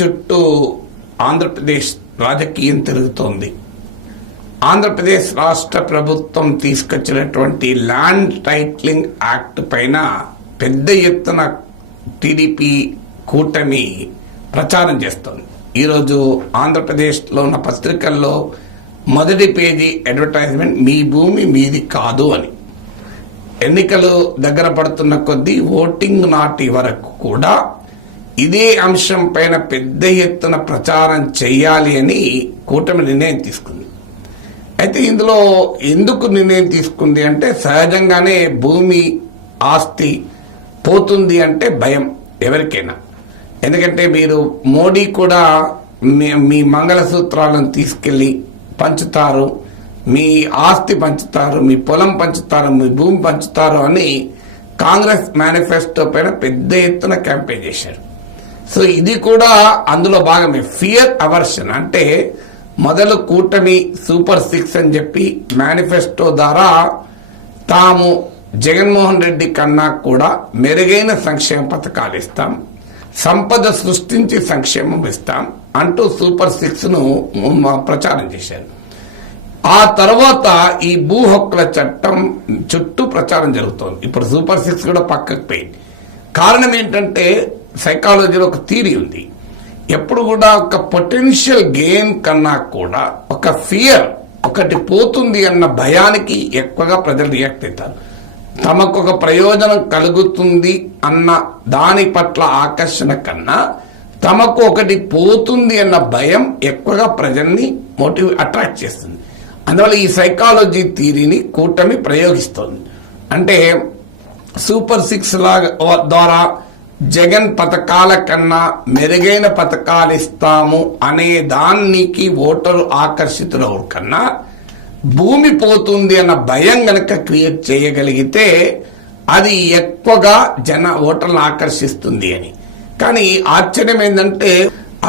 చుట్టూ ఆంధ్రప్రదేశ్ రాజకీయం తిరుగుతోంది. ఆంధ్రప్రదేశ్ రాష్ట్ర ప్రభుత్వం తీసుకొచ్చినటువంటి ల్యాండ్ టైటిలింగ్ యాక్ట్ పైన పెద్ద ఎత్తున టీడీపీ కూటమి ప్రచారం చేస్తోంది. ఈరోజు ఆంధ్రప్రదేశ్లో ఉన్న పత్రికల్లో మొదటి పేజీ అడ్వర్టైజ్మెంట్ మీ భూమి మీది కాదు అని. ఎన్నికలు దగ్గర పడుతున్న కొద్దీ ఓటింగ్ నాటి వరకు కూడా ఇదే అంశం పైన పెద్ద ఎత్తున ప్రచారం చేయాలి అని కూటమి నిర్ణయం తీసుకుంది. అయితే ఇందులో ఎందుకు నిర్ణయం తీసుకుంది అంటే సహజంగానే భూమి ఆస్తి పోతుంది అంటే భయం ఎవరికైనా. ఎందుకంటే మీరు మోడీ కూడా మీ మంగళసూత్రాలను తీసుకెళ్లి పంచుతారు, మీ ఆస్తి పంచుతారు, మీ పొలం పంచుతారు, మీ భూమి పంచుతారు అని కాంగ్రెస్ మేనిఫెస్టో పైన పెద్ద ఎత్తున క్యాంపెయిన్ చేశారు. సో ఇది కూడా అందులో భాగమే. ఫియర్ అవర్షన్ అంటే మొదలు కూటమి సూపర్ 6 అని చెప్పి మేనిఫెస్టో ద్వారా తాము జగన్మోహన్ రెడ్డి కన్నా కూడా మెరుగైన సంక్షేమ పథకాలు ఇస్తాం, సంపద సృష్టించి సంక్షేమం ఇస్తాం అంటూ సూపర్ 6ను ప్రచారం చేశారు. ఆ తర్వాత ఈ భూ హక్కుల చట్టం చుట్టూ ప్రచారం జరుగుతోంది. ఇప్పుడు సూపర్ 6 కూడా పక్కకు పోయింది. కారణం ఏంటంటే సైకాలజీలో ఒక థియరీ ఉంది. ఎప్పుడు కూడా ఒక పొటెన్షియల్ గెయిన్ కన్నా కూడా ఒక ఫియర్, ఒకటి పోతుంది అన్న భయానికి ఎక్కువగా ప్రజలు రియాక్ట్ అవుతారు. తమకు ఒక ప్రయోజనం కలుగుతుంది అన్న దాని పట్ల ఆకర్షణ కన్నా తమకు ఒకటి పోతుంది అన్న భయం ఎక్కువగా ప్రజల్ని అట్రాక్ట్ చేస్తుంది. అందువల్ల ఈ సైకాలజీ థియరీని కూటమి ప్రయోగిస్తోంది. అంటే సూపర్ 6 ద్వారా జగన్ పథకాల కన్నా మెరుగైన పథకాలు ఇస్తాము అనే దానికి ఓటరు ఆకర్షితులవరు కన్నా భూమి పోతుంది అన్న భయం గనక క్రియేట్ చేయగలిగితే అది ఎక్కువగా ఓటర్లను ఆకర్షిస్తుంది అని. కానీ ఆశ్చర్యం ఏంటంటే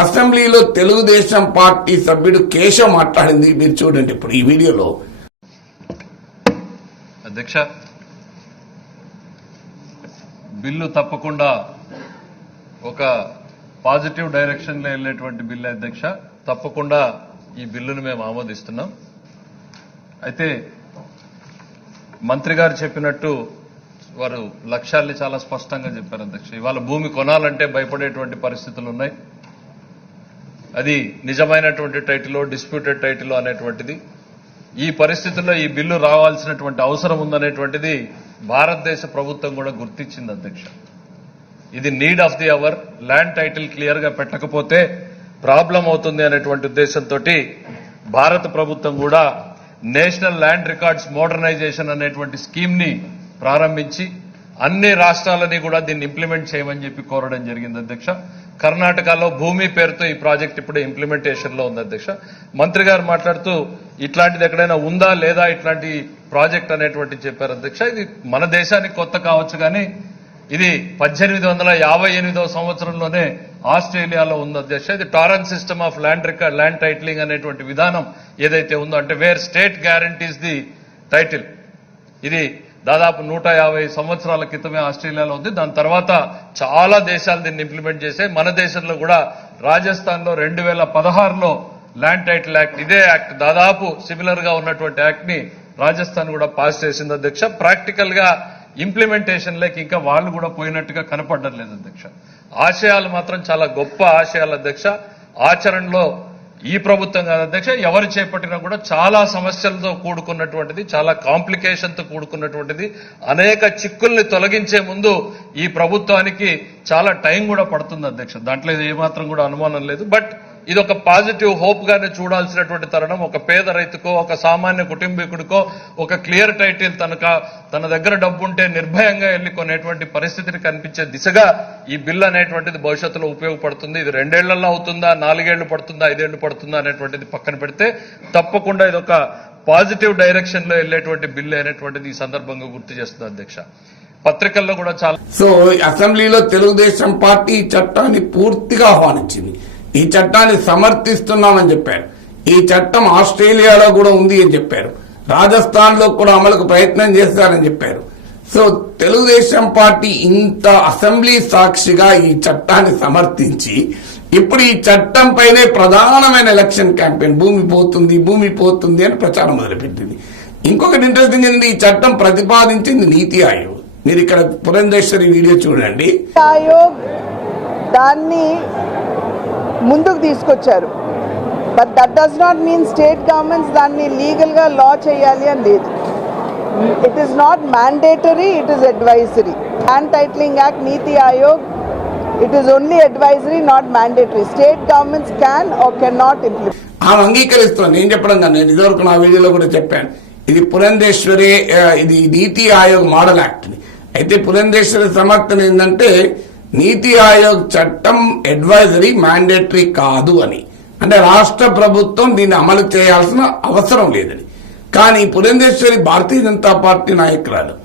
అసెంబ్లీలో తెలుగుదేశం పార్టీ సభ్యుడు కేశవ్ మాట్లాడింది. మీరు చూడండి ఇప్పుడు ఈ వీడియోలో. అధ్యక్ష, బిల్లు తప్పకుండా ఒక పాజిటివ్ డైరెక్షన్ లో వెళ్లేటువంటి బిల్లు అధ్యక్ష. తప్పకుండా ఈ బిల్లును మేము ఆమోదిస్తున్నాం. అయితే మంత్రి గారు చెప్పినట్టు వారు లక్ష్యాల్ని చాలా స్పష్టంగా చెప్పారు అధ్యక్ష. ఇవాళ భూమి కొనాలంటే భయపడేటువంటి పరిస్థితులు ఉన్నాయి. అది నిజమైనటువంటి టైటిలో డిస్ప్యూటెడ్ టైటిలో అనేటువంటిది. ఈ పరిస్థితుల్లో ఈ బిల్లు రావాల్సినటువంటి అవసరం ఉందనేటువంటిది భారతదేశ ప్రభుత్వం కూడా గుర్తించింది అధ్యక్ష. ఇది need of the hour. Land title clear గా పెట్టకపోతే ప్రాబ్లం అవుతుంది అనేటువంటి ఉద్దేశంతో భారత ప్రభుత్వం కూడా నేషనల్ ల్యాండ్ రికార్డ్స్ మోడర్నైజేషన్ అనేటువంటి స్కీమ్ ని ప్రారంభించి అన్ని రాష్ట్రాలని కూడా దీన్ని ఇంప్లిమెంట్ చేయమని చెప్పి కోరడం జరిగింది అధ్యక్ష. కర్ణాటకలో భూమి పేరుతో ఈ ప్రాజెక్ట్ ఇప్పుడు ఇంప్లిమెంటేషన్ లో ఉంది అధ్యక్ష. మంత్రి గారు మాట్లాడుతూ ఇట్లాంటిది ఎక్కడైనా ఉందా లేదా ఇట్లాంటి ప్రాజెక్ట్ అనేటువంటి చెప్పారు అధ్యక్ష. ఇది మన దేశానికి కొత్త కావచ్చు కానీ ఇది 1858వ సంవత్సరంలోనే ఆస్ట్రేలియాలో ఉంది అధ్యక్ష. ఇది torrent system of land titling అనేటువంటి విధానం ఏదైతే ఉందో, అంటే wear state guarantees the title, ఇది దాదాపు 150 సంవత్సరాల క్రితమే ఆస్ట్రేలియాలో ఉంది. దాని తర్వాత చాలా దేశాలు దీన్ని ఇంప్లిమెంట్ చేశాయి. మన దేశంలో కూడా రాజస్థాన్ లో 2016లో ల్యాండ్ టైటిల్ యాక్ట్, ఇదే యాక్ట్ దాదాపు సిమిలర్ గా ఉన్నటువంటి యాక్ట్ ని రాజస్థాన్ కూడా పాస్ చేసింది అధ్యక్ష. ప్రాక్టికల్ గా ఇంప్లిమెంటేషన్ లేక ఇంకా వాళ్ళు కూడా పోయినట్టుగా కనపడడం లేదు అధ్యక్ష. ఆశయాలు మాత్రం చాలా గొప్ప ఆశయాలు అధ్యక్ష. ఆచరణలో ఈ ప్రభుత్వం కాదు అధ్యక్ష, ఎవరు చేపట్టినా కూడా చాలా సమస్యలతో కూడుకున్నటువంటిది, చాలా కాంప్లికేషన్ తో కూడుకున్నటువంటిది. అనేక చిక్కుల్ని తొలగించే ముందు ఈ ప్రభుత్వానికి చాలా టైం కూడా పడుతుంది అధ్యక్ష. దాంట్లో ఏమాత్రం కూడా అనుమానం లేదు. బట్ ఇది ఒక పాజిటివ్ హోప్ గానే చూడాల్సినటువంటి తరుణం. ఒక పేద రైతుకో, ఒక సామాన్య కుటుంబీకుడికో ఒక క్లియర్ టైటిల్ తన దగ్గర డబ్బు ఉంటే నిర్భయంగా వెళ్లి కొనేటువంటి పరిస్థితిని కనిపించే దిశగా ఈ బిల్ అనేటువంటిది భవిష్యత్తులో ఉపయోగపడుతుంది. ఇది 2 ఏళ్లలో అవుతుందా, 4 ఏళ్లు పడుతుందా, 5 ఏళ్లు పడుతుందా అనేటువంటిది పక్కన పెడితే తప్పకుండా ఇది ఒక పాజిటివ్ డైరెక్షన్ లో వెళ్లేటువంటి బిల్ అనేటువంటిది ఈ సందర్భంగా గుర్తు చేస్తుంది అధ్యక్ష. పత్రికల్లో కూడా చాలా. సో అసెంబ్లీలో తెలుగుదేశం పార్టీ ఈ చట్టాన్ని పూర్తిగా ఆహ్వానించింది. ఈ చట్టాన్ని సమర్థిస్తున్నామని చెప్పారు. ఈ చట్టం ఆస్ట్రేలియాలో కూడా ఉంది అని చెప్పారు. రాజస్థాన్ లో కూడా అమలుకు ప్రయత్నం చేస్తారని చెప్పారు. సో తెలుగుదేశం పార్టీ ఇంత అసెంబ్లీ సాక్షిగా ఈ చట్టాన్ని సమర్థించి ఇప్పుడు ఈ చట్టం పైనే ప్రధానమైన ఎలక్షన్ క్యాంపెయిన్ భూమి పోతుంది అని ప్రచారం మొదలుపెట్టింది. ఇంకొకటి ఇంట్రెస్టింగ్ ఏంటి, ఈ చట్టం ప్రతిపాదించింది నీతి ఆయోగ్. మీరు ఇక్కడ పురంధేశ్వరి వీడియో చూడండి. ఆయోగ్ దాన్ని ముందుకు తీసుకొచ్చారు. But that does not mean state governments దాన్ని లీగల్ గా లా చేయాలి అని లేదు. It is not mandatory, it is advisory. Land titling act, NITI Aayog, it is only advisory, not mandatory. State governments can or cannot implement. ఆమె అంగీకరిస్తున్నాను. నేను చెప్పడం కాదు, నేను ఇదివరకు నా వీడియోలో కూడా చెప్పాను. ఇది పురంధేశ్వరి, ఇది నీతి ఆయోగ్ మోడల్ యాక్ట్. అయితే పురంధేశ్వరి సమర్థన ఏంటంటే నీతి ఆయోగ్ చట్టం అడ్వైజరీ, మ్యాండేటరీ కాదు అని. అంటే రాష్ట్ర ప్రభుత్వం దీన్ని అమలు చేయాల్సిన అవసరం లేదని. కానీ పురంధేశ్వరి భారతీయ జనతా పార్టీ నాయకురాలు.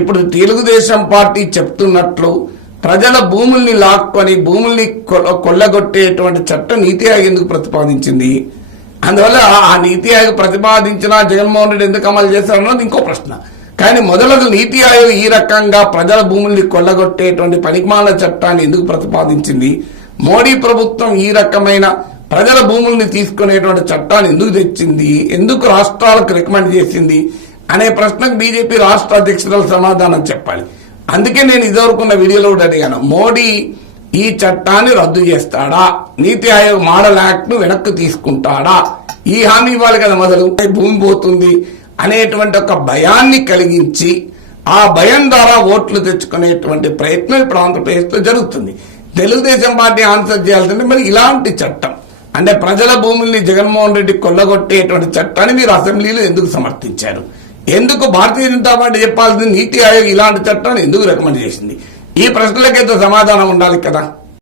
ఇప్పుడు తెలుగుదేశం పార్టీ చెప్తున్నట్లు ప్రజల భూముల్ని లాక్కొని భూముల్ని కొల్లగొట్టేటువంటి చట్టం నీతి ఆయోగ్ ఎందుకు ప్రతిపాదించింది? అందువల్ల ఆ నీతి ఆయోగ్ ప్రతిపాదించినా జగన్మోహన్ రెడ్డి ఎందుకు అమలు చేశారన్నది ఇంకో ప్రశ్న. కానీ మొదలగు నీతి ఆయోగ్ ఈ రకంగా ప్రజల భూముల్ని కొల్లగొట్టేటువంటి పనికిమాలిన చట్టాన్ని ఎందుకు ప్రతిపాదించింది? మోడీ ప్రభుత్వం ఈ రకమైన ప్రజల భూముల్ని తీసుకునేటువంటి చట్టాన్ని ఎందుకు తెచ్చింది? ఎందుకు రాష్ట్రాలకు రికమెండ్ చేసింది అనే ప్రశ్నకు బీజేపీ రాష్ట్ర అధ్యక్షురాలు సమాధానం చెప్పాలి. అందుకే నేను ఇదివరకున్న వీడియోలో కూడా అడిగాను, మోడీ ఈ చట్టాన్ని రద్దు చేస్తాడా, నీతి ఆయోగ్ మోడల్ యాక్ట్ ను వెనక్కి తీసుకుంటాడా? ఈ హామీ ఇవ్వాలి కదా. మొదలు భూమి పోతుంది అనేటువంటి ఒక భయాన్ని కలిగించి ఆ భయం ద్వారా ఓట్లు తెచ్చుకునేటువంటి ప్రయత్నం ఇప్పుడు ఆంధ్రప్రదేశ్ లో జరుగుతుంది. తెలుగుదేశం పార్టీ ఆన్సర్ చేయాల్సింది, మరి ఇలాంటి చట్టం అంటే ప్రజల భూముల్ని జగన్మోహన్ రెడ్డి కొల్లగొట్టేటువంటి చట్టాన్ని మీరు అసెంబ్లీలో ఎందుకు సమర్థించారు? ఎందుకు భారతీయ జనతా పార్టీ చెప్పాల్సింది నీతి ఆయోగ్ ఇలాంటి చట్టాన్ని ఎందుకు రికమెండ్ చేసింది? ఈ ప్రశ్నలకైతే సమాధానం ఉండాలి కదా.